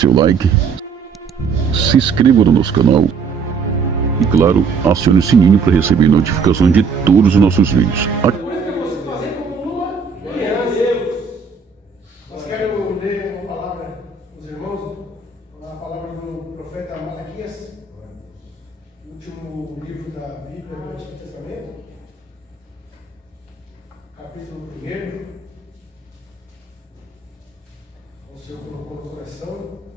seu like, se inscreva no nosso canal e, claro, acione o sininho para receber notificações de todos os nossos vídeos. Nós quero ler uma palavra para os irmãos, a palavra do profeta Malaquias, o último livro da Bíblia do Antigo Testamento, capítulo 1. O Senhor colocou no coração.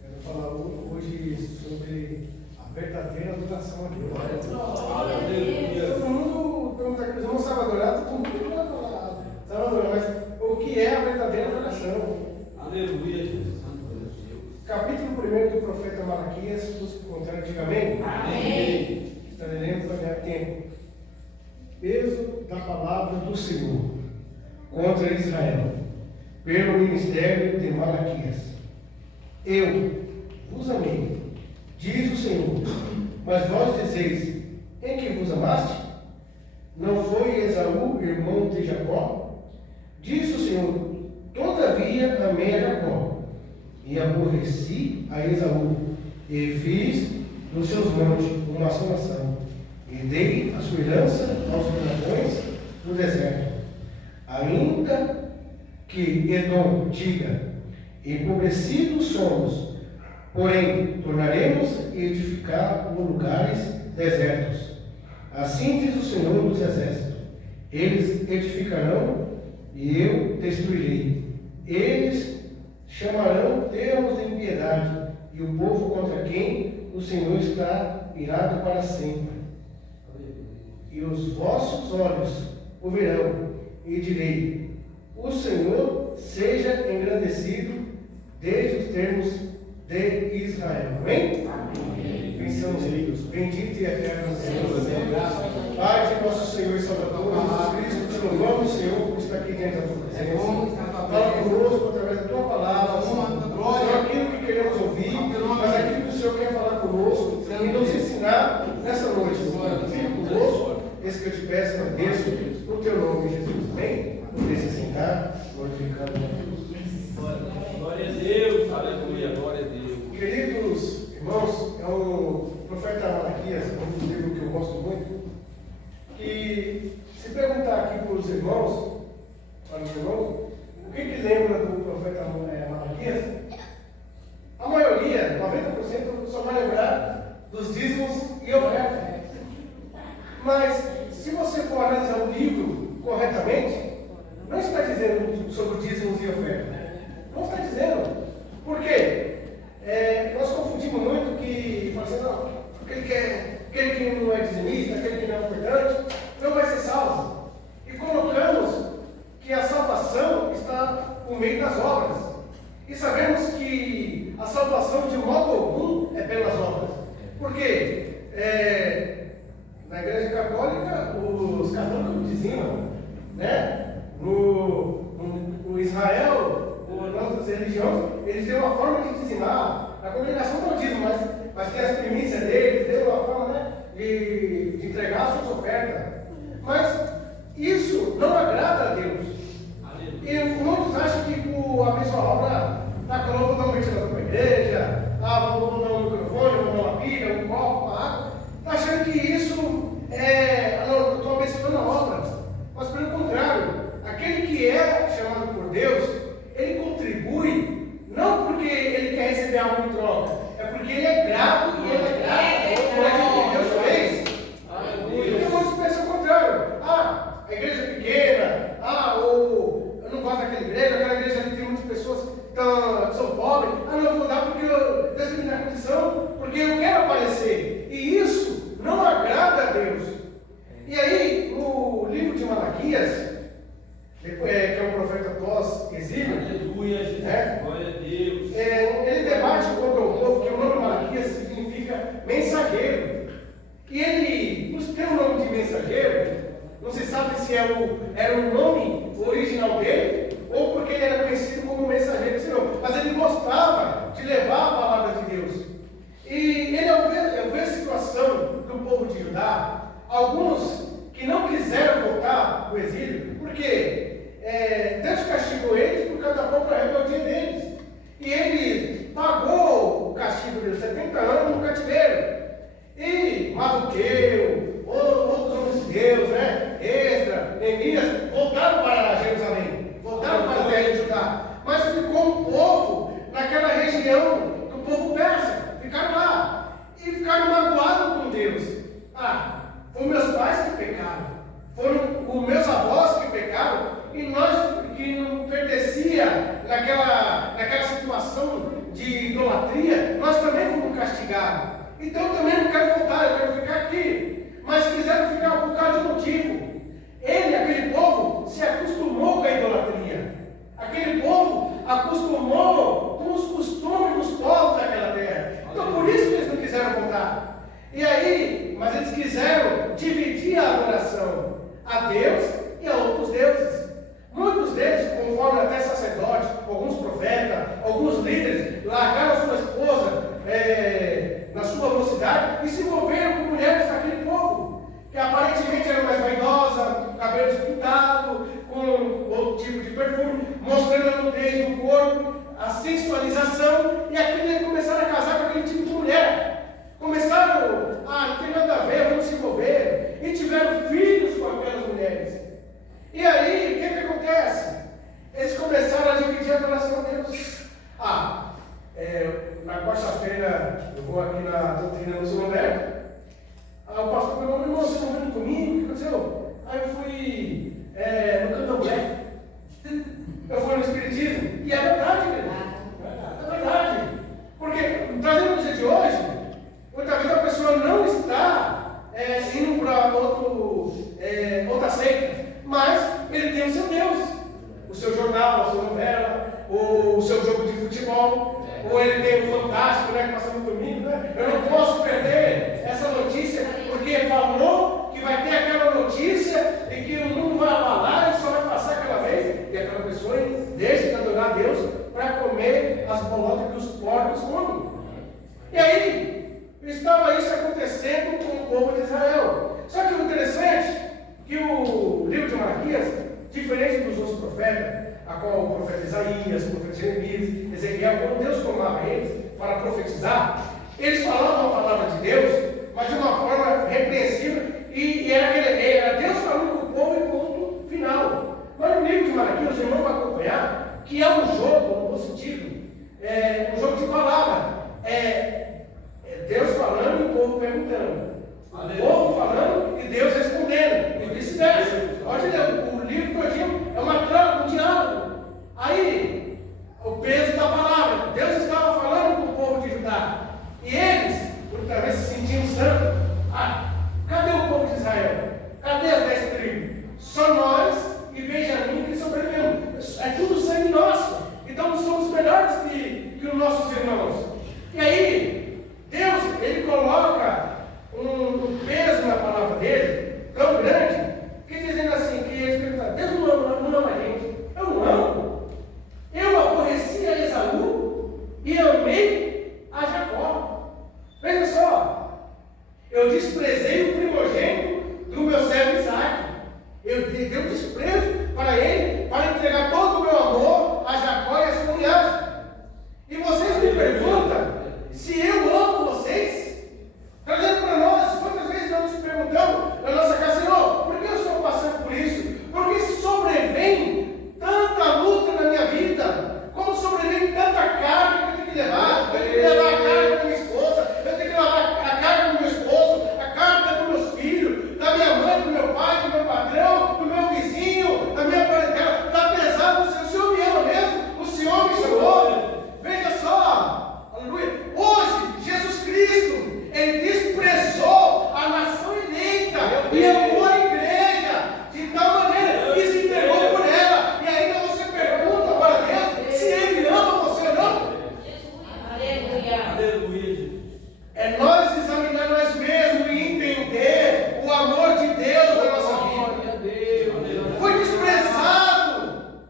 Quero falar hoje sobre a verdadeira adoração a Deus. Todo mundo pergunta aqui, não sabe adorar, todo mundo vai falar, sabe adorar, mas o que é a verdadeira adoração? Aleluia, Jesus. Capítulo 1 do profeta Malaquias, os que encontraram, diga amém? Amém. Estaremos para ganhar tempo. Peso da palavra do Senhor contra Israel, pelo ministério de Malaquias. Eu vos amei, diz o Senhor, mas vós dizeis, em que vos amaste? Não foi Esaú, irmão de Jacó? Diz o Senhor, todavia amei a Jacó, e aborreci a Esaú, e fiz dos seus montes uma assolação, e dei a sua herança aos moradores do deserto. Ainda que Edom diga, empobrecidos somos, porém tornaremos a edificar por lugares desertos. Assim diz o Senhor dos Exércitos, eles edificarão e eu destruirei. Eles chamarão termos de impiedade, e o povo contra quem o Senhor está irado para sempre. E os vossos olhos o verão, e direi, o Senhor seja engrandecido desde os termos de Israel. Amém? Amém. Pensamos Deus, bendito e eterno Senhor. Pai de nosso Senhor e Salvador, Jesus Cristo, te louvamos, Senhor, por estar aqui dentro da tua presença. Fala conosco através da tua palavra, não aquilo que queremos ouvir, mas aquilo que o Senhor quer falar conosco e nos ensinar nessa noite. Fique conosco, esse que eu te peço, agradeço, no teu nome, Jesus. Amém? Poder se sentar, glorificando a Deus. Glória a Deus, aleluia, glória a Deus. Queridos irmãos, é o profeta Malaquias, um livro que eu gosto muito, que se perguntar aqui para os irmãos, o que lembra do profeta Malaquias, a maioria, 90%, só vai lembrar dos dízimos e ofertas. Mas, se você for analisar o livro corretamente, não está dizendo sobre dízimos e ofertas. Não está dizendo. Por quê? Nós confundimos muito que, assim, não, aquele que não é dizimista, aquele que não é ofertante, não vai ser salvo. E colocamos que a salvação está por meio das obras. E sabemos que a salvação, de modo algum, é pelas obras. Por quê? Na Igreja Católica, os católicos dizimam, né? No Israel, nossas religiões, eles têm uma forma de dizimar. A congregação não diz, mas tem as primícias deles, tem uma forma, né, de entregar as suas ofertas. Mas isso não agrada a Deus. E muitos acham que por abençoar a obra, vou dar um ventilador para a igreja, vou dar um microfone, vou dar uma pilha, um copo, uma água. Está achando que isso estou abençoando a obra. Mas pelo contrário, aquele que é chamado por Deus, ele contribui, não porque ele quer receber algo em troca, é porque ele é grato e ele é grato por aquilo que Deus fez. Porque muitos pensam o contrário. A igreja é pequena, ou eu não gosto daquela igreja, aquela igreja ali tem muitas pessoas que são pobres, não, eu vou dar porque Deus me dá condição, porque eu quero aparecer. E isso não agrada a Deus. E aí, no livro de Malaquias, que é um profeta pós-exílio, Aleluia, Jesus. Glória a Deus. Ele debate contra o povo, que o nome Malaquias significa mensageiro. E ele, por ter o nome de mensageiro, não se sabe se era o nome original dele, ou porque ele era conhecido como mensageiro do Senhor. Mas ele gostava de levar a palavra de Deus. E ele, ao ver a situação do povo de Judá, alguns que não quiseram voltar para o exílio, porque Deus castigou eles mas ficou um povo naquela região do povo persa. Ficaram lá e ficaram magoados com Deus. Foram meus pais que pecaram, foram os meus avós que pecaram, e nós que não pertencia naquela situação de idolatria, nós também fomos castigados. Então eu também não quero voltar, eu quero ficar aqui. Mas quiseram ficar por causa de um motivo. Aquele povo, se acostumou com a idolatria. Aquele povo acostumou com os costumes dos povos daquela terra. Então por isso que eles não quiseram voltar. E aí, mas eles quiseram dividir a adoração a Deus e a outros deuses. Muitos deles, conforme até sacerdotes, alguns profetas, alguns líderes, largaram sua esposa na sua mocidade e se envolveram com mulheres daquele povo, que aparentemente eram mais vaidosas, cabelo pintado, com outro tipo de perfume, mostrando a nudez do corpo, a sensualização, e aqueles começaram a casar com aquele tipo de mulher. Começaram não tem nada a ver, vamos se envolver, e tiveram filhos com aquelas mulheres. E aí, o que acontece? Eles começaram a dividir a adoração a Deus. Na quarta-feira, eu vou aqui na doutrina do São Roberto. O pastor perguntou: irmão, você não veio comigo? O que aconteceu? Aí eu fui no candomblé. Eu fui no espiritismo. E é verdade, querido. É verdade. Porque, trazendo no dia de hoje, muitas vezes a pessoa não está indo para outra seita, mas ele tem o seu Deus, o seu jornal, a sua novela, o seu jogo de futebol, ou ele tem o Fantástico, que passa no domingo, né? Eu não posso perder essa notícia, porque falou que vai ter aquela notícia e que o mundo vai abalar e só vai passar aquela vez, e aquela pessoa deixa de adorar a Deus para comer as bolotas que os porcos comem. E aí, estava isso acontecendo com o povo de Israel. Só que o interessante que o livro de Malaquias, diferente dos outros profetas, a qual o profeta Isaías, o profeta Jeremias, Ezequiel, quando Deus tomava eles para profetizar, eles falavam a palavra de Deus, mas de uma forma repreensível, e era Deus falando com o povo em ponto final. Mas no livro de Malaquias, os irmãos vão acompanhar que é um jogo, no bom sentido, um jogo de palavra. Deus falando e o povo perguntando. O povo falando e Deus respondendo. E vice-versa. Pode ler, o livro todinho é uma troca, um diálogo. Aí, o peso da palavra. Deus estava falando com o povo de Judá. E eles, por talvez se sentiam santos. Cadê o povo de Israel? Cadê as 10 tribos? Só nós e Benjamim que sobrevivemos. É tudo sangue nosso. Então não somos melhores que os nossos irmãos. E aí, Deus, ele coloca um peso na palavra dele, tão grande, que dizendo assim, que eles perguntam: Deus não ama a gente. Eu não amo. Eu aborreci a Esaú e amei a Jacó. Veja só, eu desprezei o primogênito do meu servo Isaac. Eu dei um desprezo para ele, para entregar todo o meu amor a Jacó e a sua linhagem. E vocês me perguntam se eu amo vocês? Trazendo para nós, quantas vezes nós nos perguntamos na nossa casa: Senhor, por que eu estou passando por isso? Por que sobrevém tanta luta na minha vida? Como sobrevém tanta carga que eu tenho que levar? Eu tenho que levar a carga da minha esposa, eu tenho que levar a carga do meu esposo, a carga dos meus filhos, da minha mãe, do meu pai, do meu patrão, do meu vizinho, da minha parentela. Está pesado, o Senhor me ama mesmo? O Senhor me chamou? Veja só, aleluia. Hoje, Jesus Cristo, ele desprezou a nação eleita e amou a igreja de tal maneira que se entregou por ela. E ainda você pergunta para Deus se ele ama você ou não? Aleluia. É nós examinar nós mesmos e entender o amor de Deus na nossa vida. Foi desprezado,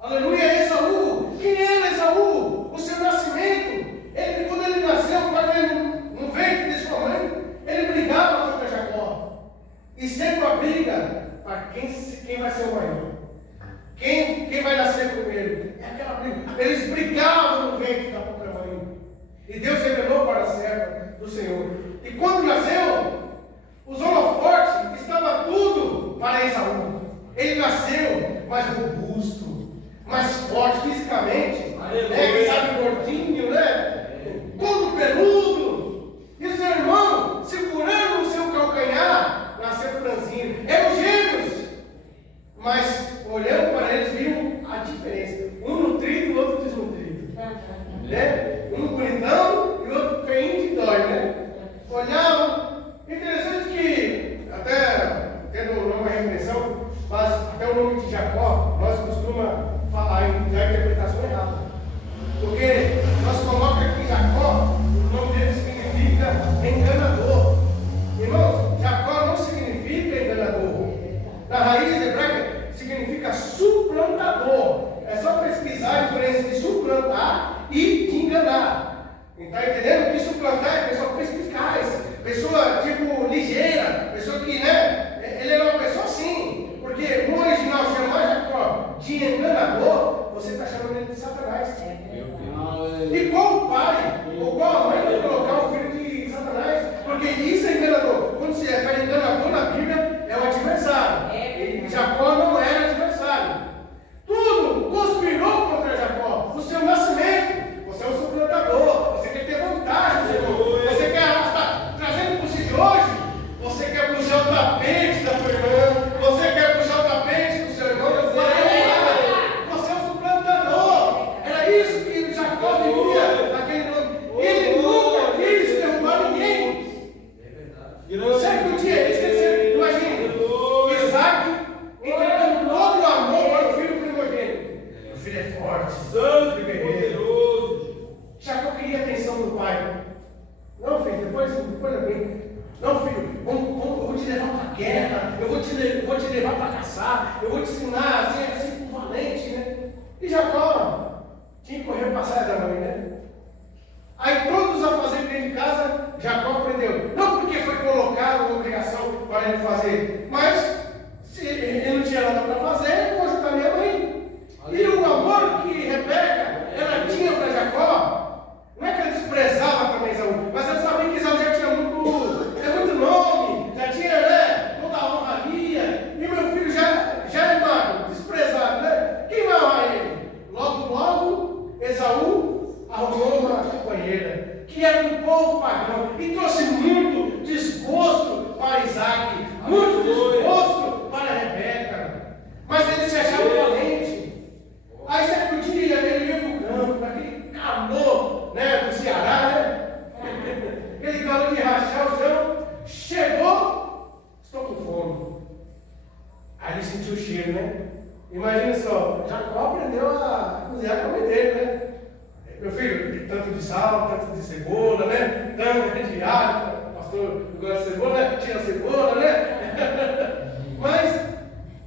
aleluia, Esaú. Quem era Esaú? O seu nascimento. Quando ele nasceu, quando ele no ventre de sua mãe, ele brigava contra Jacó. E sempre a briga para quem vai ser o maior. Quem vai nascer primeiro. É aquela briga. Eles brigavam no ventre da própria mãe. E Deus revelou para a serva do Senhor. E quando nasceu, os holofotes estava tudo para Esaú. Ele nasceu mais robusto, mais forte fisicamente, né? Quem sabe gordinho, né? Todo peludo. E o seu irmão segurando o seu calcanhar, nasceu franzino. Eram gêmeos. Mas olhando para eles, viam a diferença. Um nutrido e o outro desnutrido. Né? Um bonitão e o outro feinho de dói, né? Olhavam. Interessante que, até tendo uma reflexão, mas até o nome de Jacó, nós costumamos falar da interpretação errada. Porque nós colocamos aqui Jacó, o nome dele significa enganador. Irmãos, Jacó não significa enganador. Na raiz hebraica significa suplantador. É só pesquisar a diferença de suplantar e de enganar. Está entendendo? Que suplantar é pessoa perspicaz, pessoa tipo ligeira, pessoa que, né? Ele era uma pessoa assim. Porque no original chamar Jacó de enganador, você está chamando ele de Satanás. E qual o pai ou qual a mãe vai colocar o filho de Satanás? Porque isso é enganador. Quando se refere enganador na Bíblia, é o adversário. E Jacó não era adversário. Tudo conspirou contra Jacó. O seu nascimento, você é um suplantador. Você quer ter vantagem, Senhor. Você quer arrastar, trazendo para os dias de hoje. Você quer puxar o tapete da tua irmã. Você quer puxar o tapete do seu irmão. Você é um suplantador. Era isso que Jacó vivia naquele nome. Ele nunca quis derrubar ninguém. Certo dia, ele esqueceu. Imagina, Isaac entregando todo o amor para o filho primogênito. O filho é forte, santo e guerreiro. Jacó queria a atenção do pai. Não, filho, depois eu brinco. Não, filho, eu vou te levar para a guerra, eu vou te levar para caçar, eu vou te ensinar a ser assim valente, né? E Jacó tinha que correr para a saia da mãe, né? Aí todos os afazeres dentro de casa, Jacó aprendeu. Não porque foi colocado uma obrigação para ele fazer, mas se ele não tinha nada para fazer, ele pôde ajudar minha mãe. E o amor que Rebeca, ela tinha para Jacó, não é que ela desprezava também Esaú, mas ela sabia que Esaú já tinha muito nome, já tinha, né, toda a honraria, e meu filho já é magro, desprezado, né? Quem vai honrar ele? Logo, Esaú arrumou uma companheira, que era do povo pagão, e trouxe muito desgosto para Isaac, muito desgosto para Rebeca, mas ele se achava valente. Aí certo dia ele veio para o campo, naquele calor, né, do Ceará, né? Aquele calor de rachar o chão, chegou, estou com fome. Aí ele sentiu o cheiro, né? Imagina só, Jacó aprendeu a cozinhar com a mãe dele, né? Meu filho, tanto de sal, tanto de cebola, né? Tanto de alho, o pastor gosta de cebola, né? Tira a cebola, né? Mas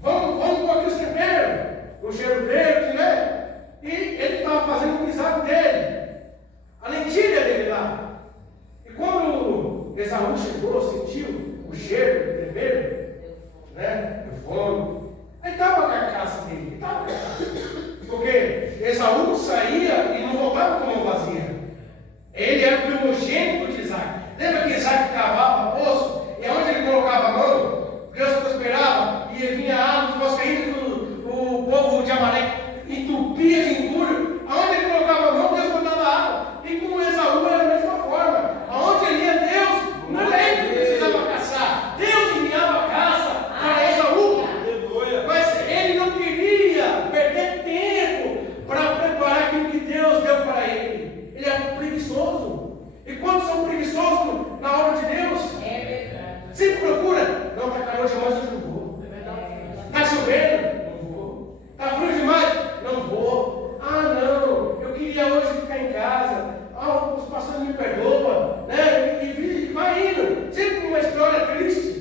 vamos pôr aqui os temperos, o cheiro verde, né? E ele estava fazendo o guisado dele, a lentilha dele lá. E quando Esaú chegou, sentiu o cheiro do tempero, né? Do fome. Aí estava a carcaça dele, porque Esaú saía e não voltava com a mão vazia. Ele era o primogênito de Isaac. Lembra que Isaac cavava poço? E aonde ele colocava a mão, Deus prosperava e vinha água, fosse caindo o povo de Amaleque, entupia de entulho. Aonde ele colocava a mão, Deus mandava água. E com Esaú era a mesma forma. Aonde ele ia, Deus, não é ele que precisava caçar. Deus enviava a caça para Esaú. Mas ele não queria perder tempo para preparar aquilo que Deus deu para ele. Ele era preguiçoso. E quando são preguiçosos na obra de Deus, sempre procura. Não, está calor demais, eu não vou. Está chovendo? Não vou. Está frio demais? Não vou. Ah, não, eu queria hoje ficar em casa. Ah, os pastores me perdoam, né? E vai indo. Sempre uma história triste.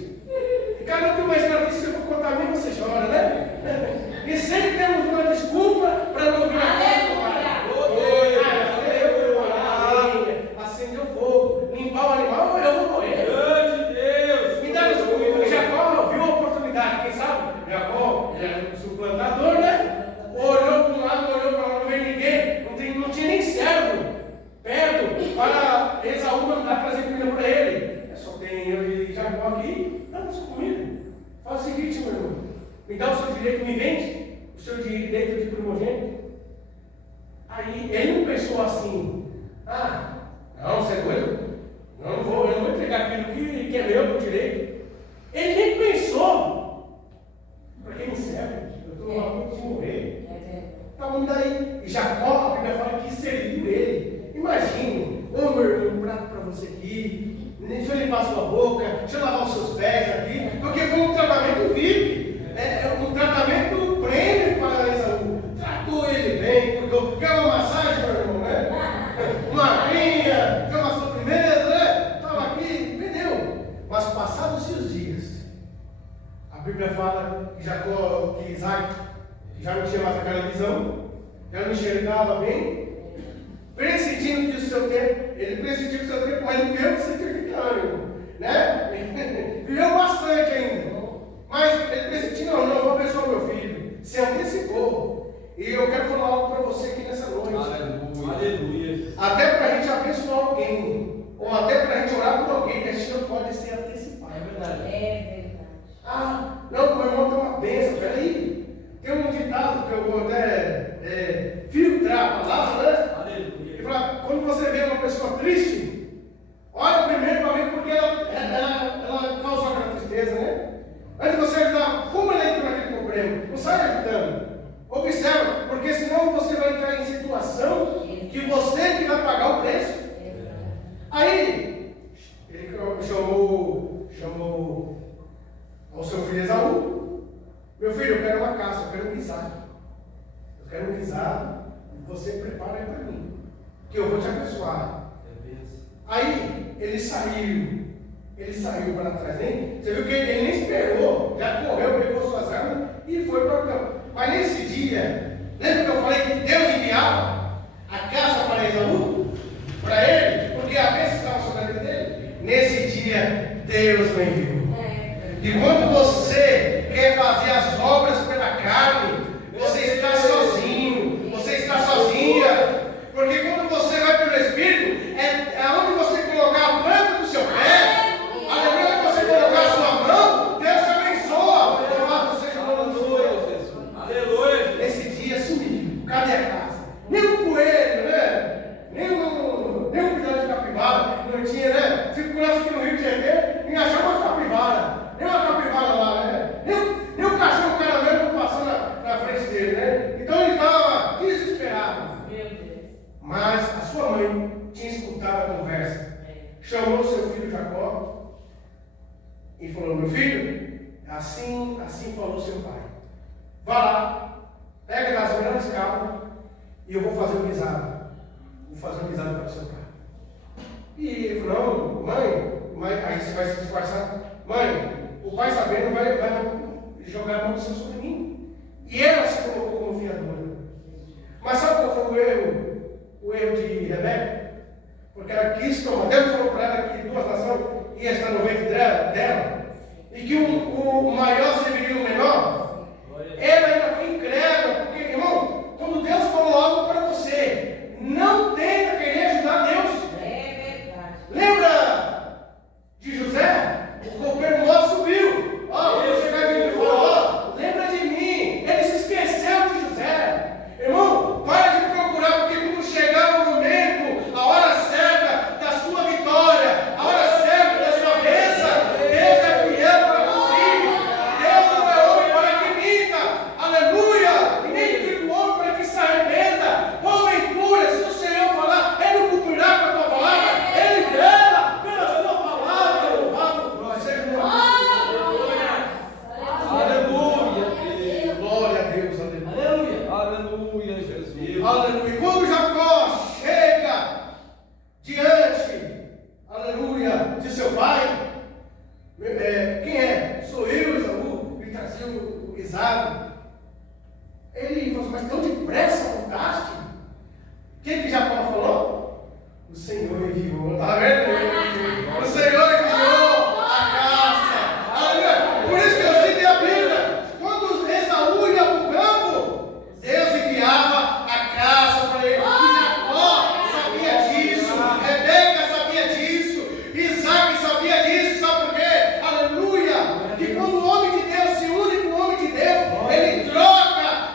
E cada um tem uma história triste, se eu for contar a mim, você chora, né? E sempre temos uma desculpa para não vir a acender o fogo, limpar o animal, eu vou morrer. Grande Deus! Me dá desculpa. Jacó viu a oportunidade, quem sabe? Jacó, ele era um suplantador, né? Olhou para um lado, olhou para lá, não veio ninguém, não tinha nem servo perto para Esaú mandar trazer comida para ele. Só tem eu e Jacó aqui, dá sua comida. Fala o seguinte, meu irmão, me dá o seu direito, me vende o seu direito de primogênito. Aí ele não pensou assim, não, você é doido? Eu não vou entregar aquilo que é meu por direito. Ele nem pensou. Para quem me serve? Eu estou lá muito de morrer. Tá bom, daí. E Jacó, a Bíblia fala que serviu ele. Imagine, meu irmão, um prato para você aqui. Deixa eu limpar sua boca, deixa eu lavar os seus pés aqui. Porque foi um tratamento VIP. Um tratamento prêmio para Esaú. Tratou ele bem, porque quer uma massagem, meu irmão, né? Uma aguinha, quer uma sobremesa, né? Estava aqui, entendeu? Mas passados-se os dias, a Bíblia fala que Jacó, que Isaac, já não tinha mais aquela visão, já não enxergava bem, prescindindo do seu tempo, ele prescindiu do seu tempo, mas ele viveu 130 anos, né? Viveu bastante ainda. Mas ele prescindiu, não, vou abençoar meu filho. Se antecipou. E eu quero falar algo para você aqui nessa noite. Aleluia. Até para a gente abençoar alguém, ou até para a gente orar por alguém, a gente não pode ser antecipado. É verdade. Não, meu irmão tem uma bênção, peraí. Tem um ditado que eu vou até filtrar a palavra, né? Aleluia. E fala, quando você vê uma pessoa triste, olha primeiro para ver porque ela causou aquela tristeza, né? Antes de você ajudar, como ela entrou naquele problema? Não sai ajudando. Observa, porque senão você vai entrar em situação que você que vai pagar o preço. Aí, ele chamou ao seu filho Esaú. Meu filho, eu quero uma caça, eu quero um guisado. Eu quero um guisado e você prepara aí para mim, que eu vou te abençoar. Aí, ele saiu para trás, hein? Você viu que ele nem esperou, já correu, pegou suas armas e foi para o campo. Mas nesse dia, lembra que eu falei que Deus enviava a caça para Esaú? Para ele? Porque a bênção estava sobre a vida dele? Nesse dia, Deus o enviou. E quando você quer fazer as obras pela carne, você está sozinho, você está sozinha. Porque quando você vai pelo Espírito, é onde você colocar a planta do seu pé, aleluia, que você colocar a sua mão, Deus te abençoa. Louvado seja o nome do Senhor. Aleluia. Esse dia sumiu. Cadê a casa? Nem um coelho, né? Nem um filhote de capivara. Não tinha, né? Se procurasse aqui no Rio de Janeiro, nem achar uma capivara. Nem uma capivara lá, né? Nem um cachorro caramelo passando na frente dele, né? Então ele estava desesperado. Mas a sua mãe tinha escutado a conversa. Chamou seu filho Jacó e falou: meu filho, assim falou seu pai. Vá lá, pega das melhores cabras e eu vou fazer um guisado. Vou fazer um guisado para o seu pai. E ele falou: não, mãe, aí você vai se disfarçar. Mãe, o pai sabendo vai jogar a mão do seu sobre mim. E ela se colocou como fiadora. Mas sabe qual foi o erro? O erro de Rebeca? Porque ela quis tomar. Deus falou para ela que 2 nações iam estar no ventre dela. E que o maior serviria o menor. Ela ainda foi incrédula. Porque, irmão, quando Deus falou algo para você, não tenta querer ajudar Deus. Lembra de José? O copeiro mó subiu. Quando chegar aqui e falou: lembra de mim. Ele se esqueceu de José. Irmão, para de procurar, porque quando chegar o momento, a hora certa da sua vitória, a hora certa da sua bênção, Deus é fiel para cumprir. Deus não é homem para que minta. Aleluia. E nem filho do homem para que se arrependa. Porventura, se o Senhor falar, Ele não cumprirá com a tua palavra. Ele vela pela sua palavra. Louvado seja o nome do Senhor. Aleluia. Glória a Deus, aleluia. Aleluia, Jesus. Aleluia. Quando Jacó chega diante, aleluia, de seu pai, quem é? Sou eu, Esaú. Ele trazia o guisado. Ele falou: mas tão depressa voltaste? O que Jacó falou? O Senhor enviou. Está vendo? O Senhor enviou a caça. Aleluia. Por isso que eu citei a Bíblia. Quando Esaú ia para o campo, Deus enviava a caça para ele. E Jacó sabia disso. Rebeca sabia disso. Isaac sabia disso. Sabe por quê? Aleluia. Que quando o homem de Deus se une com o homem de Deus, ele troca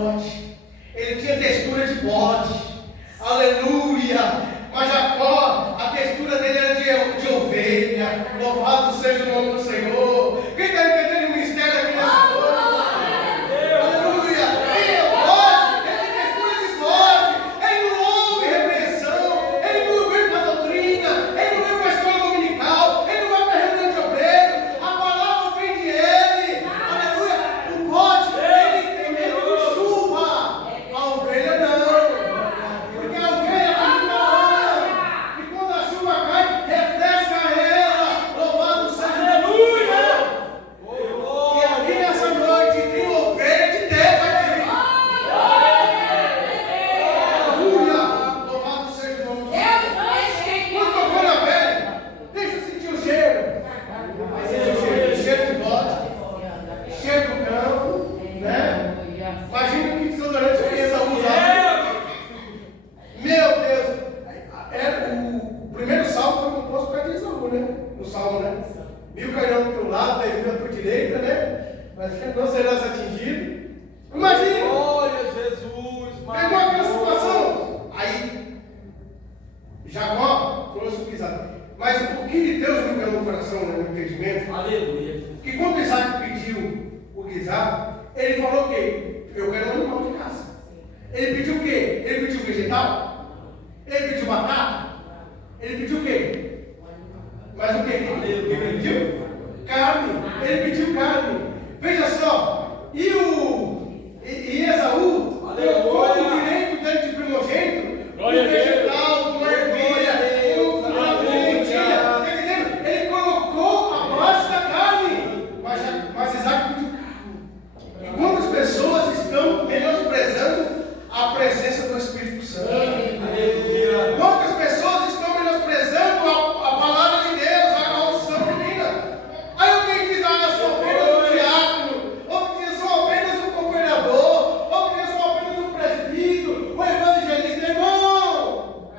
bode. Ele tinha textura de bode. Aleluia! Mas Jacó, a textura dele era de ovelha. Louvado seja o nome do Senhor. Quem está entendendo o mistério aqui nessa noite? Aleluia! Ele é bode, ele tem textura de bode. Ele não ouve repreensão. Ele não vem para a doutrina. Ele não vem para a escola dominical. Ele não vai para a reunião de obreiro. A palavra vem de ele. Aleluia! O bode, ele tem medo de chuva. A ovelha não. Porque a ovelha está no calor. E quando a chuva cai, refresca ela. Louvado seja o nome do Senhor. E aqui nessa noite tem ovelha de Deus aqui. Aleluia. Louvado seja o nome do Senhor. Quando tocou na pele, deixa eu sentir o cheiro. Aí sentir o cheiro de bode, cheiro do campo, né? Imagina que desodorante que essa usar. Meu Deus! O primeiro salmo foi composto por Esaú, né? No salmo, né? 1000 cairão do teu lado, 10.000 à tua direita, né? Mas não serás atingido. Imagina! Glória a Jesus. Pegou aquela situação. Aí, Jacó trouxe o Isaac. Mas o que Deus me deu no coração, né, no entendimento, Aleluia. que quando Isaac pediu o Isaac, ele falou o quê? Eu quero um animal de caça. Ele pediu o quê? Ele pediu vegetal? Ele pediu batata? Ele pediu o quê? Mas o quê? Ele pediu? Carne. Ele pediu carne. Veja só. E Esaú colocou o direito dele de primogênito Glória a no Deus. vegetal, numa ervilha, numa lentilha. Está entendendo? Ele colocou a base da carne. Mas Isaac pediu carne. E quantas pessoas estão menosprezando a presença do Espírito Santo? Aleluia. Quantas pessoas estão menosprezando a palavra de Deus, a unção divina? Aí eu tenho que dizer, eu sou apenas um diácono, ou que eu sou apenas um governador, ou que eu sou apenas um presbítero, um evangelista. Irmão,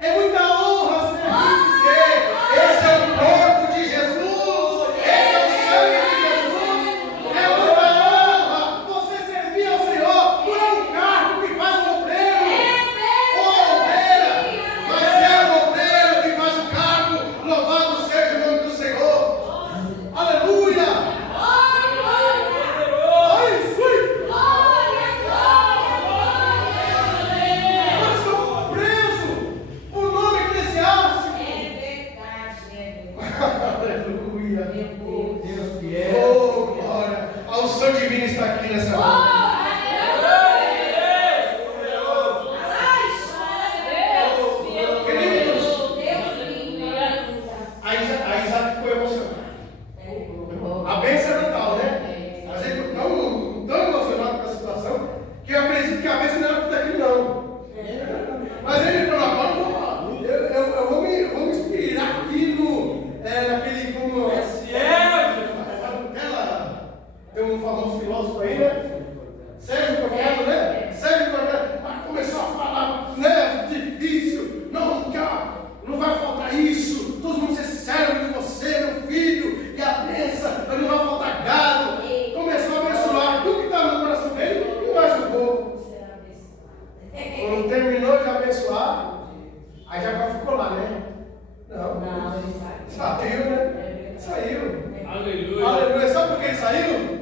é muita honra servir e dizer, esse é o corpo de Jesus, esse é o sangue de Jesus. É muita honra você servir ao Senhor por um cargo que faz um obreiro. Ou obreira, mas é o obreiro que faz o cargo. Louvado seja o nome do Senhor. Aleluia! Ai, fui! Nós estamos presos por nome eclesiástico. Aleluia! Deus que é. Oh, glória! A unção divina está aqui nessa noite. Aí Isaac ficou emocionado. A bênção é tal, né? Às vezes eu tão emocionado com a situação que eu acredito que a bênção não era tudo aquilo, não. Mas ele falou, agora eu vou me inspirar aqui naquele como. Tem um famoso filósofo aí, né? Sérgio Cortado, né? Sérgio Cortado. Mas começou a falar, né? Difícil, não vai faltar isso. Todo mundo ser servo de você, meu filho, e a bênção, não vai faltar gado. Começou a abençoar tudo que estava no coração dele e mais um pouco. Quando terminou de abençoar, aí Jacó ficou lá, né? Não, saiu, né? Saiu. Aleluia. Aleluia. Sabe por que ele saiu?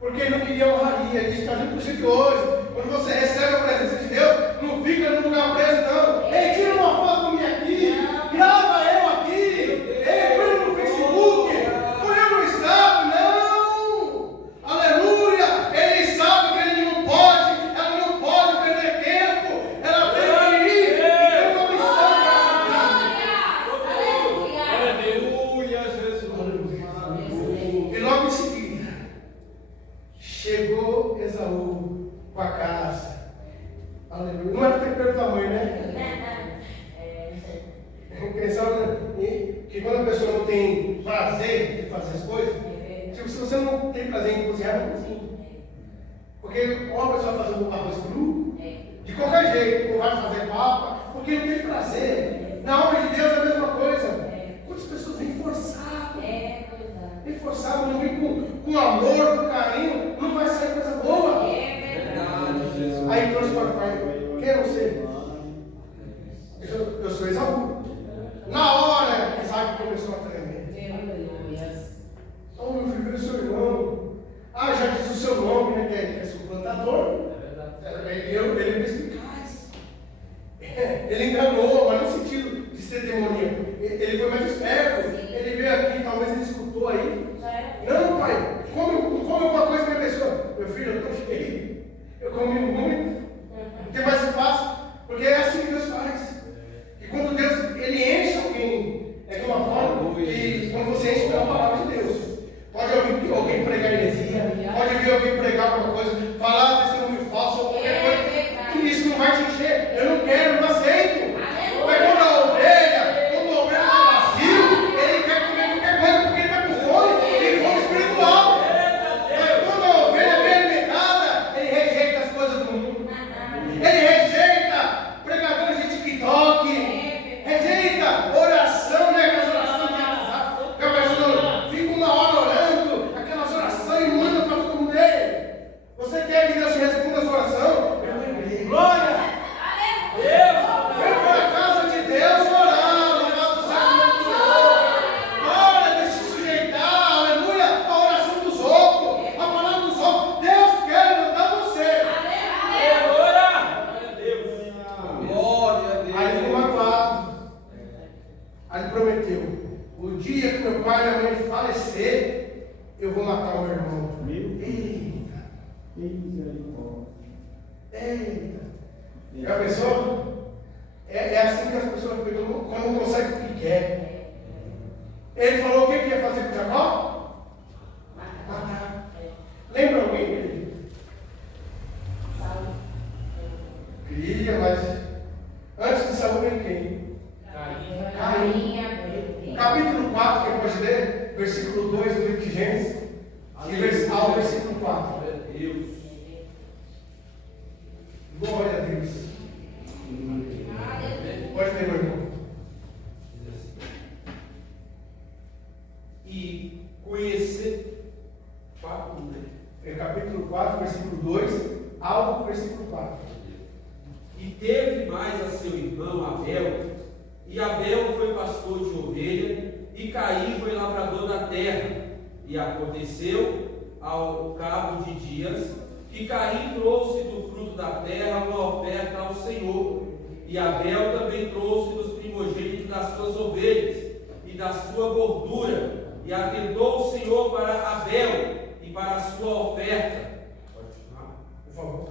Porque ele não queria honraria. Ele está junto contigo hoje. Quando você recebe a presença de Deus, não fica no lugar preso, não. Ei, tira uma foto minha aqui. Grava eu aqui. Ei, põe no Facebook. Põe eu no Instagram. Não. Aleluia. Ele sabe que ele não pode. Ela não pode perder tempo. Ela tem que ir. E tem uma missão para Aleluia, Jesus. E logo em seguida, chegou Esaú com a caça. Aleluia. Não era tempero da mãe, né? Pensava que quando a pessoa não tem prazer de fazer as coisas, tipo, se você não tem prazer em cozinhar, não cozinha. Porque ou a pessoa vai fazer um arroz cru, de qualquer jeito, ou vai fazer papa, porque não tem prazer. Na obra de Deus é a mesma coisa. Quantas pessoas vêm forçado? Vem forçado, não vem com amor, com carinho, não vai sair coisa boa. homem, né, que é suplantador. Ele é perspicaz. Ele enganou, mas no sentido de ser demoníaco. Ele foi mais esperto. Ele veio aqui, talvez ele escutou aí. Não, pai, come alguma coisa para a pessoa. Meu filho, eu estou cheio. Eu comi muito. Não tem mais espaço. Porque é assim que Deus faz. E quando Deus, ele enche alguém, é de uma forma que quando você enche pela palavra de Deus. Pode ouvir alguém pregar heresia, pode ouvir alguém pregar alguma coisa, falar testemunho falso ou qualquer coisa. E isso não vai te encher. Eu não quero, não aceito. Mas quando a ovelha está vazio, ele quer comer qualquer coisa porque ele está com fome, tem fome espiritual. Mas quando a ovelha é bem alimentada, ele rejeita as coisas do mundo. Ele rejeita pregadores de TikTok, rejeita oração, né? Aquelas orações de WhatsApp, que a pessoa fica uma hora orando, aquelas orações e manda para todo mundo. Você quer que Deus te responda a sua oração? Glória! Vem para a casa de Deus orar, levar o sacramento do Senhor. Glória, deixa se sujeitar, aleluia, a oração dos outros, a palavra dos outros. Deus quer levantar você. Aí ele ficou magoado. Aí ele prometeu: o dia que meu pai e minha mãe falecer, eu vou matar o meu irmão. Eita. Já pensou? É assim que as pessoas pegam quando não conseguem o que quer. Ele falou o que ia fazer com Jacó? Matar. Lembra alguém dele? Queria, mas antes de Saul vem quem? Caim. Capítulo 4, quem pode ler? Versículo 2 do livro de Gênesis. Ao versículo 4. Glória a Deus. Pode ler, meu irmão. E conhecer. Capítulo 4, versículo 2 ao versículo 4. E teve mais a seu irmão Abel, e Abel foi pastor de ovelha, e Caim foi lavrador da terra. E aconteceu, ao cabo de dias, que Caim trouxe do fruto da terra uma oferta ao Senhor, e Abel também trouxe dos primogênitos das suas ovelhas e da sua gordura, e atentou o Senhor para Abel e para a sua oferta. Pode continuar? Por favor.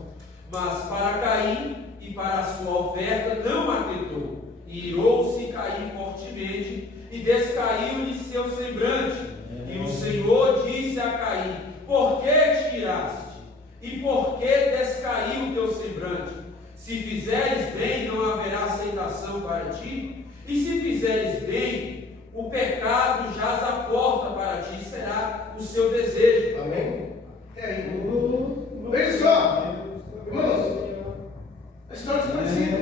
Mas para Caim e para a sua oferta não atentou, e irou-se Caim fortemente, e descaiu-lhe seu semblante. E o Senhor disse a Caim: por que te iraste? E por que descaiu o teu semblante? Se fizeres bem, não haverá aceitação para ti. E se fizeres bem, o pecado jaz a porta para ti, será o seu desejo. Amém? E aí? Veja só, irmãos, a história é parecida.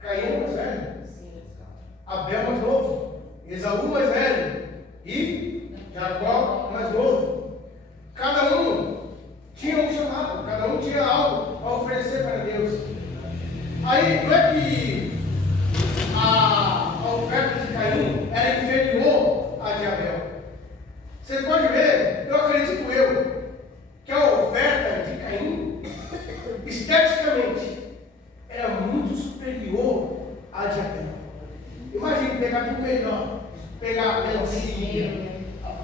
Caim é mais velho, Abel mais novo, Esaú mais velho e Jacó mais novo. Cada um tinha um chamado, cada um tinha algo a oferecer para Deus. Aí não é que a oferta de Caim era inferior à de Abel. Você pode ver, eu acredito que a oferta de Caim, esteticamente, era muito superior à de Abel. Imagine pegar tudo melhor, pegar melancia,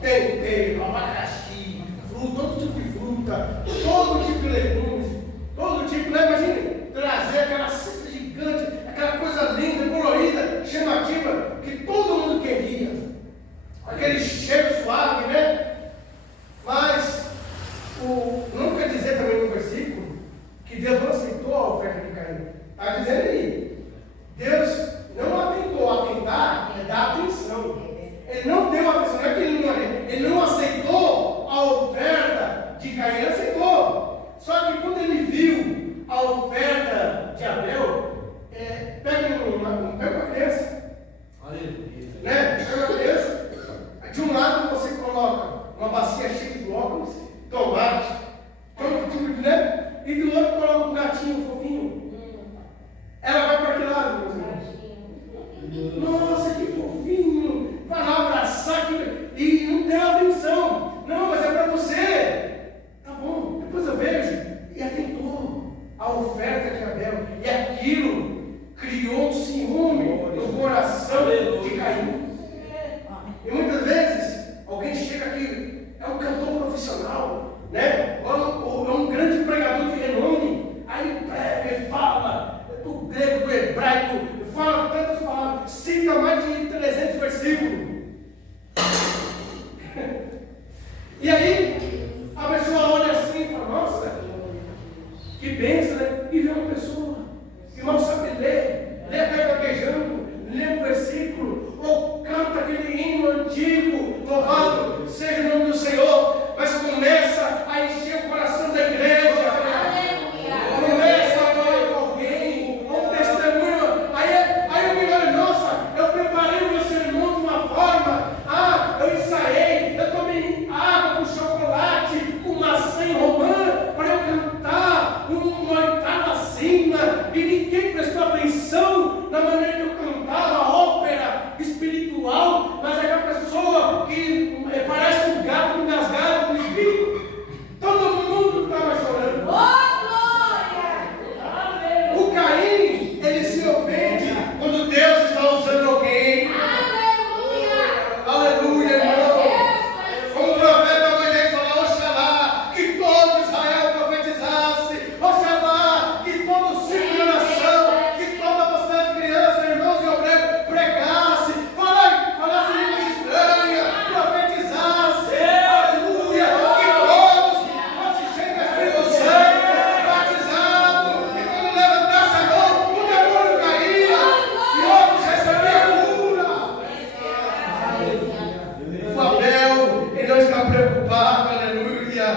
tempero, abacaxi, fruta, todo tipo de fruta, todo tipo de legumes, todo tipo, né? Imagine trazer aquela cesta gigante, aquela coisa linda, colorida, chamativa, que todo mundo queria. Aquele cheiro suave, né? Mas não quer dizer também no versículo que Deus não aceitou a oferta de Caim. Está dizendo aí, Deus não atentou. Atentar é dar atenção. Ele não deu atenção, não é que ele não aceitou a oferta de Caim, ele aceitou. Só que quando ele viu a oferta de Abel, pega uma criança. Né? Pega uma criança. De um lado você coloca uma bacia cheia de brócolis, tomate, todo tipo de, né? E do outro coloca um gatinho fofinho. Ela vai para que lado, meus irmãos? Nossa, que fofinho! Vai lá abraçar e não tem atenção. Não, mas é para você. né? Ou é um grande pregador de renome, aí ele prega, ele fala do grego, do hebraico, ele fala tantas palavras, cita mais de 300 versículos. E aí, a pessoa olha assim e fala, nossa, que bênção, né? E vê uma pessoa que mal sabe ler até gaguejando, lê um versículo, ou canta aquele hino antigo, louvado seja o nome do Senhor, mas começa a encher o coração da igreja, começa a falar com alguém, um testemunho, aí eu me olho, nossa, eu preparei o meu sermão de uma forma, eu ensaiei, eu tomei água com chocolate, com maçã em romã, para eu cantar uma oitava acima, e ninguém prestou atenção na maneira que eu cantava ópera espiritual, mas é aquela pessoa que parece um gato engasgado no espírito. Todo mundo estava chorando. O Caim, ele se ofende quando Deus está usando alguém. Aleluia, irmão. Como o profeta Moisés falou, oxalá, que todo Israel profetizasse, oxalá, que todo o ciclo da nação, que toda a posteridade de criança, irmãos e obreiros, pregasse, falasse línguas estranhas, profetizasse, aleluia, que todos fossem cheios do Espírito Santo, batizados, e quando levantasse a mão, o demônio caía, e outros recebiam cura. O Abel, ele não está preocupado, aleluia,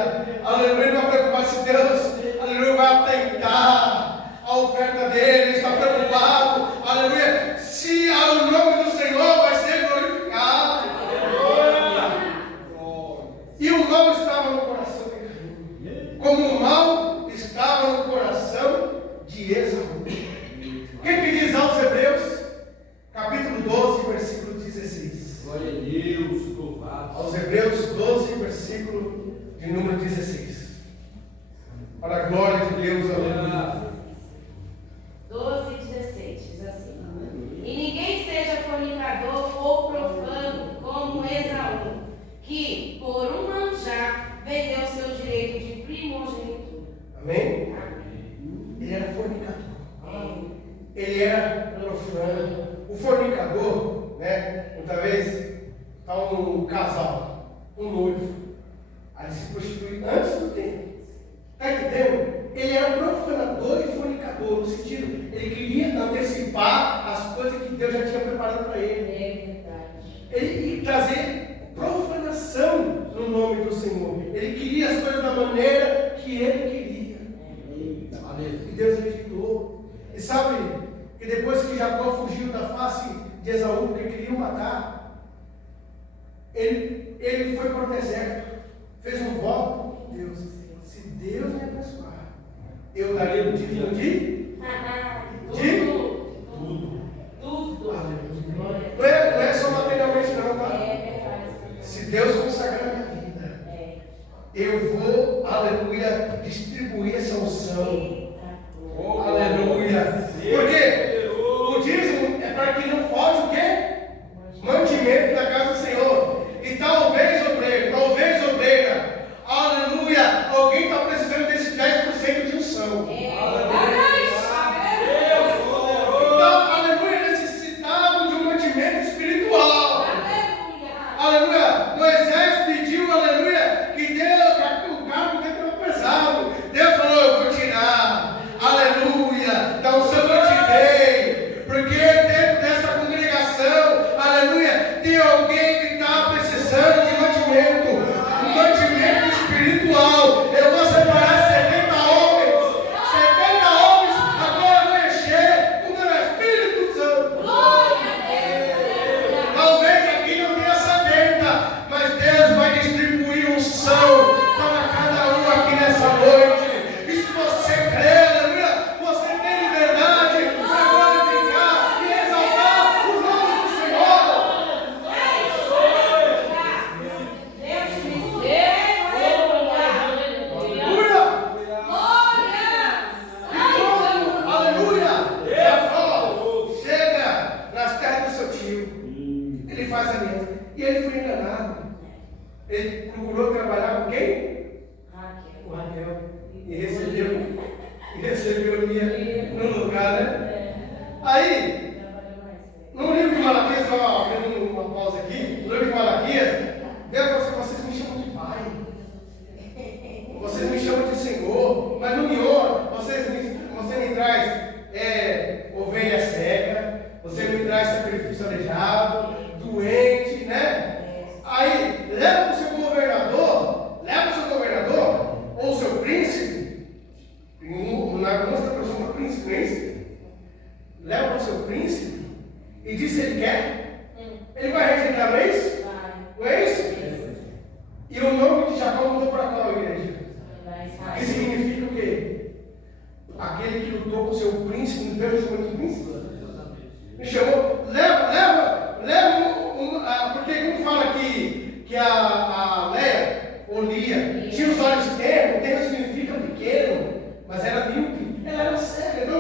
aleluia, ele não está preocupado se Deus, aleluia, vai atentar a oferta dele, ele está preocupado, aleluia, se o nome do Senhor vai ser glorificado. E o mal estava no coração de Caim, como o mal estava no coração de Esaú. O que diz aos Hebreus? Capítulo 12, versículo 16. Glória a Deus, louvado. Aos Hebreus 12, versículo de número 16. Para a glória de Deus, aleluia. 12:16 diz assim: E ninguém seja fornicador ou profano como Esaú, que por um manjar vendeu seu direito de primogenitura. Amém? Ele era fornicador. Ele era profano. O fornicador, né? Muitas vezes está um casal, um noivo, aí se prostitui antes do tempo. Está entendendo? Ele era profanador e fornicador, no sentido, ele queria antecipar as coisas que Deus já tinha preparado para ele. É verdade. Ele ia trazer profanação no nome do Senhor. Ele queria as coisas da maneira que ele queria. E Deus rejeitou. E sabe que depois que Jacó fugiu da face de Esaú, porque queriam matar, ele foi para o deserto, fez um voto com Deus. Se Deus me abençoar, eu darei o dízimo de Tudo. Aleluia. Não é só materialmente não, tá? É verdade. Se Deus consagrar a minha vida, eu vou, aleluia, distribuir essa unção. Aleluia. Porque o dízimo é para que não falte o quê? Mantimento da casa do Senhor. E talvez, obreiro, talvez, obreira, aleluia, alguém está precisando desse 10% de unção. Então, aleluia, necessitado de um mantimento espiritual. Aleluia. Moisés pediu, aleluia, que Deus, o cargo dele estava pesado. Deus falou, eu vou tirar. Aleluia. Da unção que eu te dei. Porque dentro dessa congregação, aleluia, tem alguém que está precisando de mantimento. Um mantimento espiritual. Eu vou separar 70 homens. 70 se ele quer? Ele vai rejeitar, não é isso? Não é isso? E o nome de Jacó mudou para qual igreja? Que significa o quê? Aquele que lutou com seu príncipe, não deu justamente o príncipe? Me chamou, porque como fala que a Leia, ou Lia, tinha os olhos termos significa pequeno, mas era míope, ela era cega. Então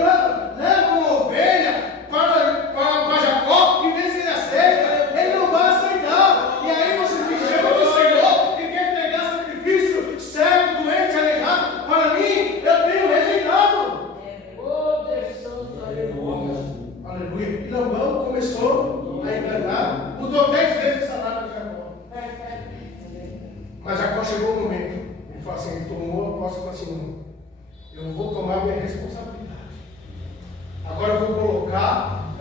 leva uma ovelha para Jacó e vê se ele aceita. Ele não vai aceitar. E aí você me chama do Senhor e quer entregar sacrifício cego, doente, aleijado para mim, eu tenho rejeitado. Aleluia. E Labão começou a enganar, mudou 10 vezes o salário de Jacó. Mas Jacó chegou no momento, ele falou assim, ele tomou a posse e falou assim, eu vou tomar minha responsabilidade. Agora eu vou colocar,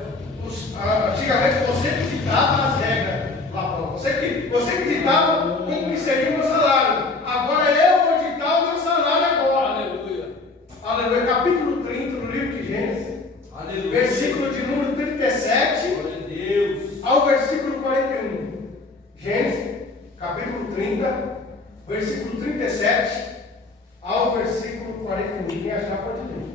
antigamente você que ditava as regras, Labão, você que ditava como que seria o meu salário. Agora eu vou ditar o meu salário agora. Aleluia. Aleluia. Capítulo 30 do livro de Gênesis. Aleluia. Versículo de número 37 Glória a Deus. ao versículo 41. Gênesis, capítulo 30, versículo 37 ao versículo 41. Quem achar pode ler.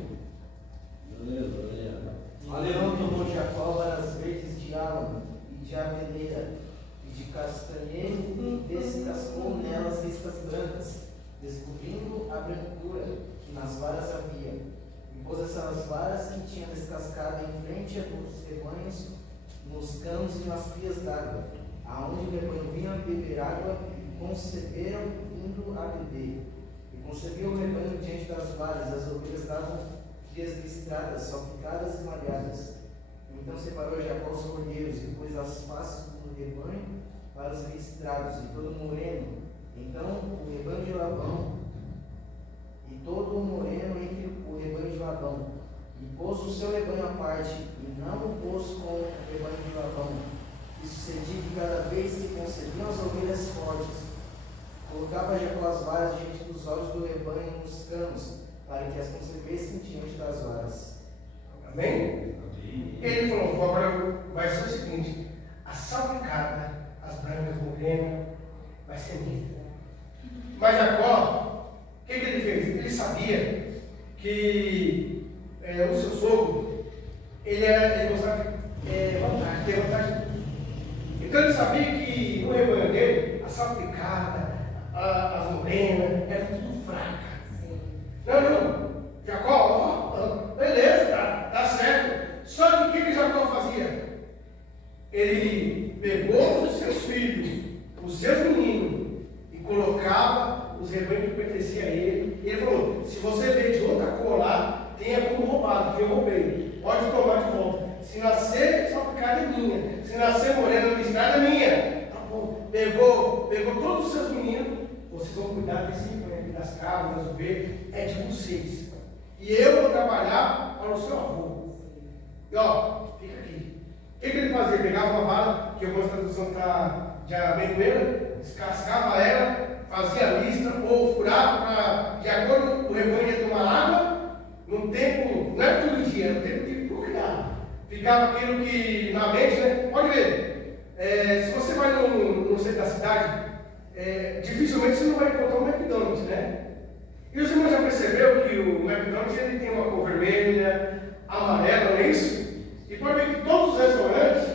Aleluia. Tomou Jacó varas verdes de álamo e de aveleira e de castanheiro e descascou nelas listas brancas, descobrindo a brancura que nas varas havia. E pôs essas varas que tinha descascado em frente dos rebanhos, nos canos e nas pias d'água, aonde o rebanho vinha beber água, e conceberam vindo a beber. E concebeu o rebanho diante das varas, as ovelhas estavam deslistradas, salpicadas e malhadas. Então separou Jacó os cordeiros e pôs as faces do rebanho para os listrados e todo moreno. Então o rebanho de Labão e todo o moreno entre o rebanho de Labão, e pôs o seu rebanho à parte, e não o pôs com o rebanho de Labão. E sucedia que cada vez que concebiam as ovelhas fortes, colocava Jacó as varas diante dos olhos do rebanho nos canos, para que as concebessem diante das varas. Amém? Ele falou, agora vai ser o seguinte, a salpicada, as brancas morenas, vai ser mista. Mas Jacó, o que ele fez? Ele sabia que o seu sogro, ele gostava de ter vantagem. Então ele sabia que no rebanho dele, a salpicada, as morenas, era tudo fraca. Não, Jacó, beleza, tá certo. Só que o que Jacó fazia? Ele pegou os seus filhos, os seus meninos, e colocava os rebanhos que pertenciam a ele. E ele falou, se você vê de outra cor lá, tenha como roubado, que eu roubei. Pode tomar de volta. Se nascer salpicada é minha. Se nascer morena listrada é minha. Tá bom. Pegou todos os seus meninos. Vocês vão cuidar desse rebanho, das cabras, das ovelhas. É de vocês. E eu vou trabalhar para o seu avô. E ó, fica aqui. O que ele fazia? Ele pegava uma vara, que algumas traduções está já bem com ela, descascava ela, fazia a lista, ou furava de acordo com o rebanho ia tomar água, num tempo, não era todo dia, era um tempo de procriar. Ficava aquilo que na mente, né? Pode ver, se você vai no centro da cidade, dificilmente você não vai encontrar um McDonald's, né? E os irmãos já percebeu que o McDonald's ele tem uma cor vermelha, amarela, não é isso? E pode ver que todos os restaurantes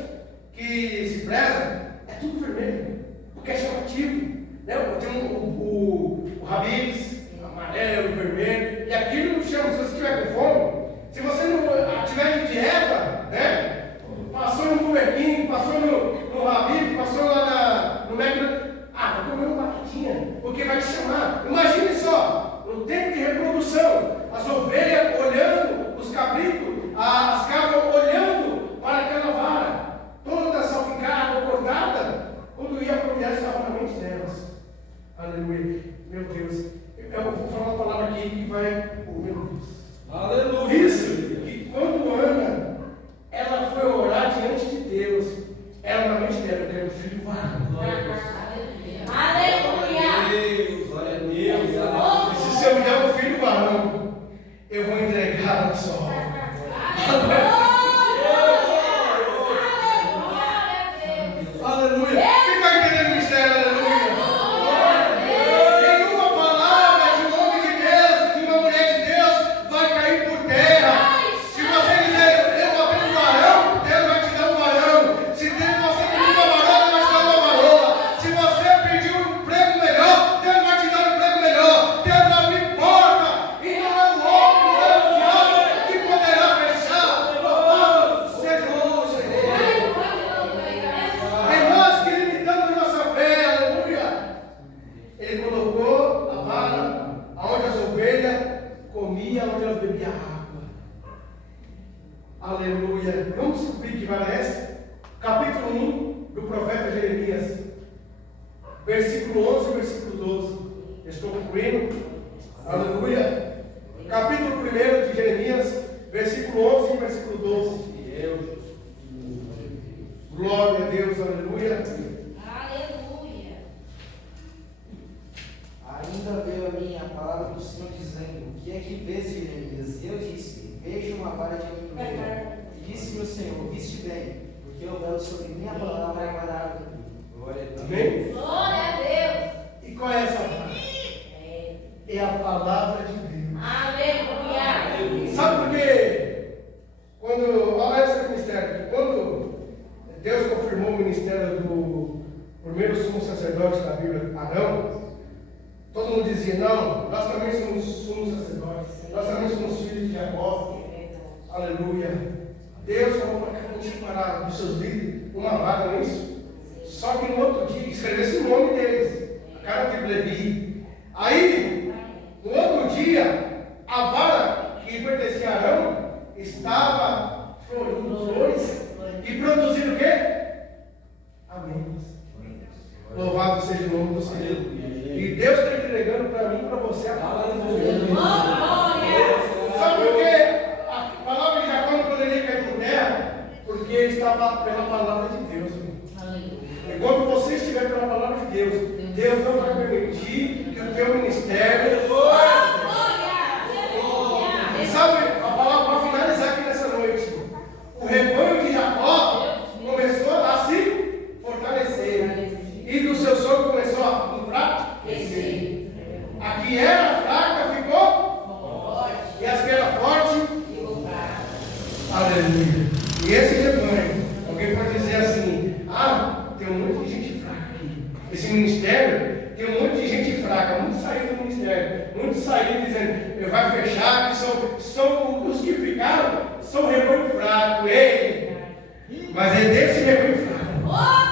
que se prezam, é tudo vermelho, porque é chamativo. Né? Tem o Habib's, amarelo, vermelho, e aquilo chama, se você estiver com fome, se você não estiver de dieta, né? Passou no Burger King, passou no Habib's, passou lá no McDonald's, vai comer uma batatinha, porque vai te chamar. Imagine só, no tempo de reprodução, as ovelhas olhando, os cabritos, as cabras olhando para aquela vara, toda salpicada, cortada, quando ia para o mulher estava na mente delas. Aleluia. Meu Deus. Eu vou falar uma palavra aqui que vai. Oh, meu Deus. Aleluia. Por isso que quando Ana, ela foi orar diante de Deus, ela na mente dela, eu quero um filho varão. Aleluia. Glória a Deus. E se eu me der um filho varão, eu vou entregar a sua obra. havia onde elas bebiam água. Aleluia. Vamos descobrir que vale essa? Capítulo 1 do profeta Jeremias, versículo 11 e versículo 12. Estou concluindo. Aleluia. Capítulo 1 de Jeremias, versículo 11 e versículo 12. Glória a Deus, aleluia. Aleluia. Ainda veio a mim a palavra do Senhor dizendo: o que é que vês, Jeremias? Eu disse: vejo uma vara de amendoeira. E disse-me o Senhor: viste bem, porque eu velo sobre minha palavra guardada. Glória a Deus. Amém? Glória a Deus. E qual é essa vara? É a palavra de Deus. Aleluia. Sabe por quê? Olha esse ministério. Quando Deus confirmou o ministério do primeiro sumo sacerdote da Bíblia, Arão, todo mundo dizia: não, nós também somos sumos sacerdotes, nós também somos filhos de Jacó. Aleluia. Deus falou para cada um separar dos seus líderes uma vaga, não é isso? Só que no outro dia escrevesse o nome deles, a cada tribo Levi. Aí, no outro dia, a vara que pertencia a Arão estava florindo flores e produzindo o quê? Amém. Louvado seja o nome do Senhor. E Deus está entregando para mim e para você a palavra de Deus. Sabe por quê? A palavra de Jacó não poderia cair por terra? Porque estava pela palavra de Deus. E quando você estiver pela palavra de Deus, Deus não vai permitir que o teu ministério. E sabe, a palavra para finalizar aqui nessa noite, o rebanho de Jacó começou a se fortalecer. E do seu sogro começou a enfraquecer. A que era fraca ficou forte. E as que eram fortes ficou fraca. Aleluia. E esse rebanho, alguém pode dizer assim: ah, tem um monte de gente fraca aqui. Esse ministério tem um monte de gente fraca. Muitos saíram do ministério. Muitos saíram dizendo: vai fechar, que são os que ficaram, são rebanho fraco. Ei! Mas é desse rebanho fraco